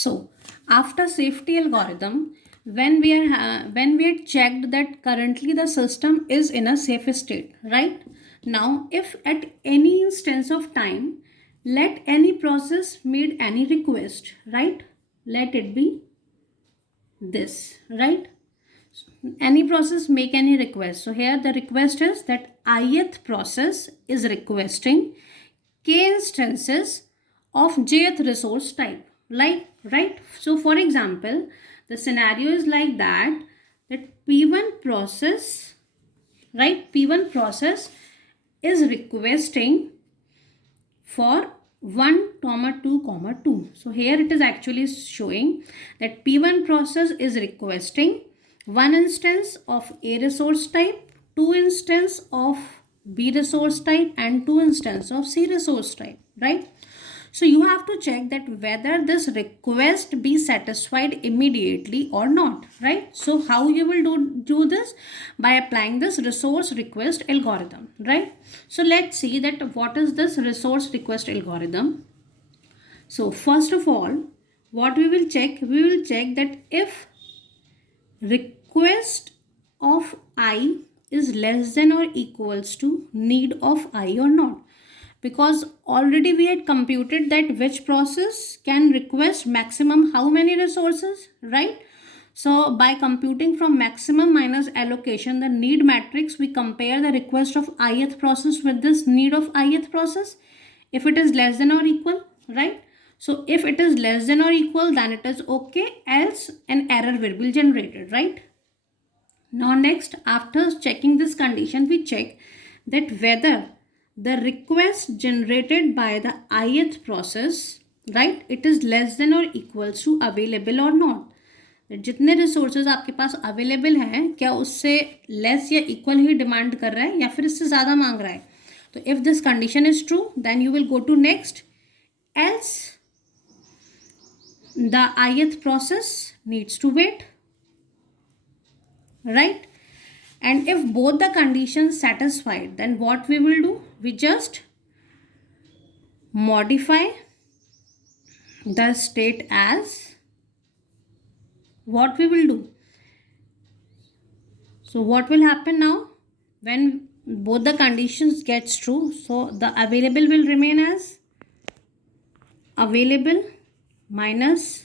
So after safety algorithm, when we had checked that currently the system is in a safe state, right? Now, if at any instance of time, let any process made any request, right? Let it be this, right? Any process make any request. So here the request is that ith process is requesting k instances of jth resource type, like, right? So for example, the scenario is like that p1 process, right, p1 process is requesting for 1 comma 2 comma 2. So here it is actually showing that p1 process is requesting one instance of a resource type, two instance of b resource type, and two instance of c resource type, right? So you have to check that whether this request be satisfied immediately or not, right? So how you will do this? By applying this resource request algorithm, right? So let's see that what is this resource request algorithm. So first of all, what we will check that if request of I is less than or equals to need of I or not, because already we had computed that which process can request maximum how many resources, right? So by computing from maximum minus allocation, the need matrix, we compare the request of ith process with this need of ith process. If it is less than or equal, right? So if it is less than or equal, then it is okay, else an error will be generated, right? Now next, after checking this condition, we check that whether the request generated by the ith process, right, it is less than or equals to available or not. जितने resources आपके पास available हैं, क्या उससे less या equal ही demand कर रहा है या फिर इससे ज़्यादा मांग रहा है? तो if this condition is true, then you will go to next, else the ith process needs to wait, right? And if both the conditions satisfied, then what we will do? We just modify the state as what we will do. So what will happen now when both the conditions gets true? So the available will remain as available minus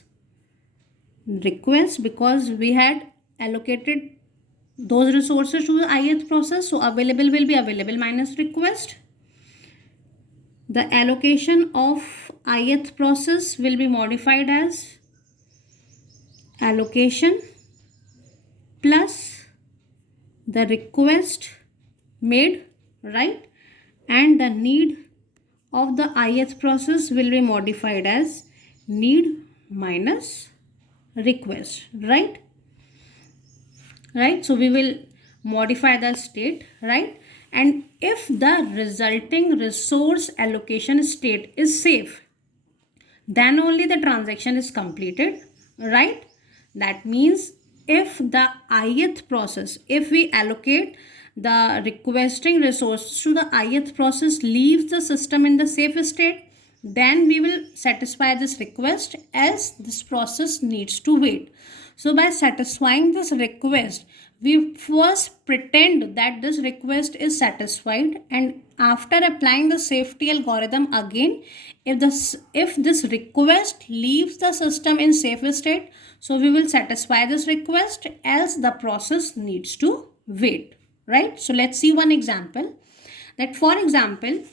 request, because we had allocated those resources to the ith process. So available will be available minus request. The allocation of ith process will be modified as allocation plus the request made, right? And the need of the ith process will be modified as need minus request, right? Right, so we will modify the state, right? And if the resulting resource allocation state is safe, then only the transaction is completed, right? That means if the ith process, if we allocate the requesting resources to the ith process leaves the system in the safe state, then we will satisfy this request, else this process needs to wait. So by satisfying this request, we first pretend that this request is satisfied, and after applying the safety algorithm again, if this request leaves the system in safe state, so we will satisfy this request, else the process needs to wait, right? So let's see one example. That for example,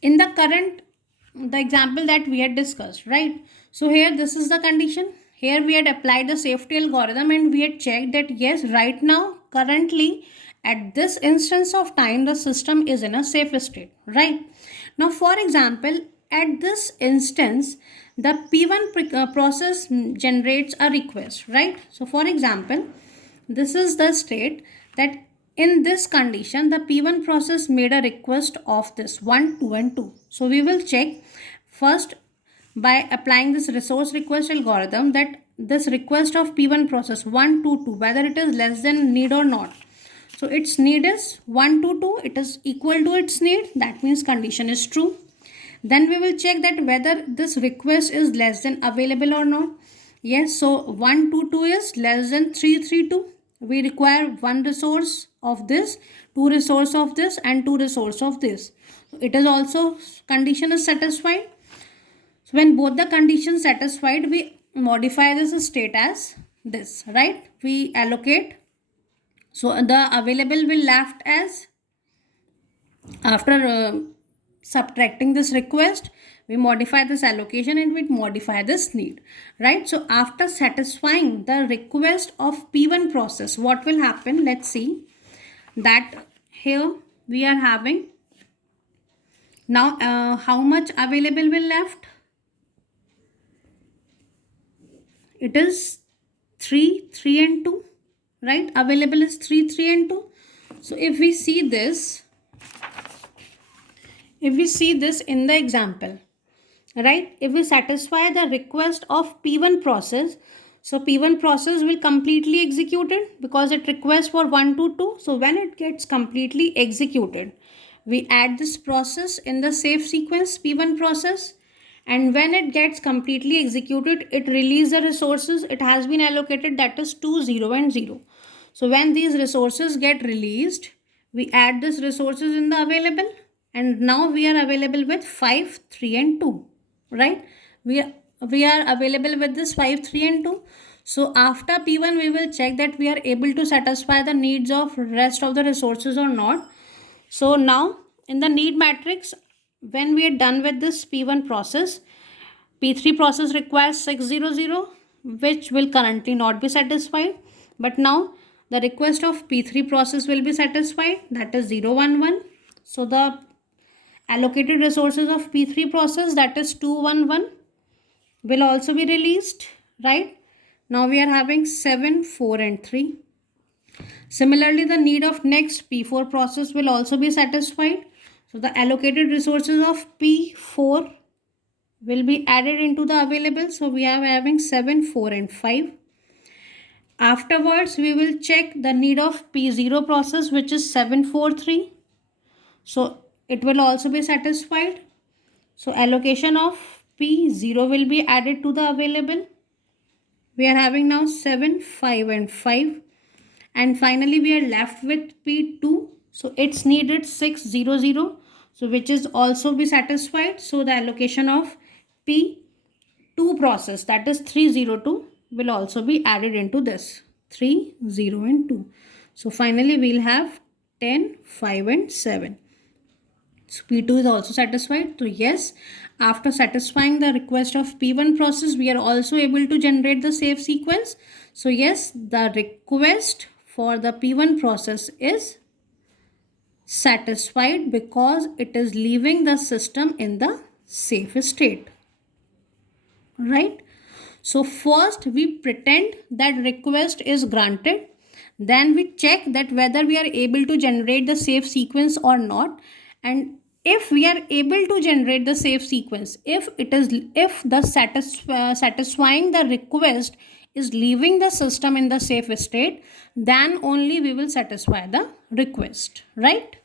in the example that we had discussed, right? So here this is the condition. Here we had applied the safety algorithm and we had checked that yes, right now, currently, at this instance of time, the system is in a safe state, right? Now, for example, at this instance, the P1 process generates a request, right? So, for example, this is the state that in this condition, the P1 process made a request of this 1, 2, and 2. So, we will check first by applying this resource request algorithm that this request of P1 process 1, 2, 2, whether it is less than need or not. So its need is 1, 2, 2, it is equal to its need, that means condition is true. Then we will check that whether this request is less than available or not. Yes, so 122 is less than 332. We require one resource of this, two resource of this, and two resource of this. It is also condition is satisfied. So when both the conditions satisfied, we modify this state as this, right? We allocate. So the available will left as, after subtracting this request, we modify this allocation and we modify this need, right? So after satisfying the request of P1 process, what will happen? Let's see that here we are having now how much available will left? It is 3, 3 and 2, right? Available is 3, 3 and 2. So if we see this in the example, right, if we satisfy the request of P1 process, so P1 process will completely executed because it requests for 1 to 2. So when it gets completely executed, we add this process in the safe sequence P1 process, and when it gets completely executed, it releases the resources it has been allocated, that is 2, 0 and 0. So when these resources get released, we add these resources in the available, and now we are available with 5, 3 and 2, right? We are available with this 5, 3 and 2. So after P1, we will check that we are able to satisfy the needs of rest of the resources or not. So now in the need matrix, when we are done with this P1 process, P3 process requires 600, which will currently not be satisfied. But now the request of P3 process will be satisfied, that is 011. So the allocated resources of P3 process, that is 211, will also be released, right? Now we are having 7, 4 and 3. Similarly, the need of next P4 process will also be satisfied. So the allocated resources of P4 will be added into the available. So we are having 7, 4 and 5. Afterwards, we will check the need of P0 process, which is 7, 4, 3. So it will also be satisfied. So allocation of P0 will be added to the available. We are having now 7, 5 and 5. And finally, we are left with P2. So it's needed 600. So which is also be satisfied. So the allocation of P2 process, that is 302, will also be added into this 3, 0 and 2. So finally, we'll have 10, 5 and 7. So P2 is also satisfied. So yes, after satisfying the request of P1 process, we are also able to generate the safe sequence. So yes, the request for the P1 process is satisfied because it is leaving the system in the safe state, right? So first we pretend that request is granted, then we check that whether we are able to generate the safe sequence or not, and if we are able to generate the safe sequence, if the satisfying the request is leaving the system in the safe state, then only we will satisfy the request, right?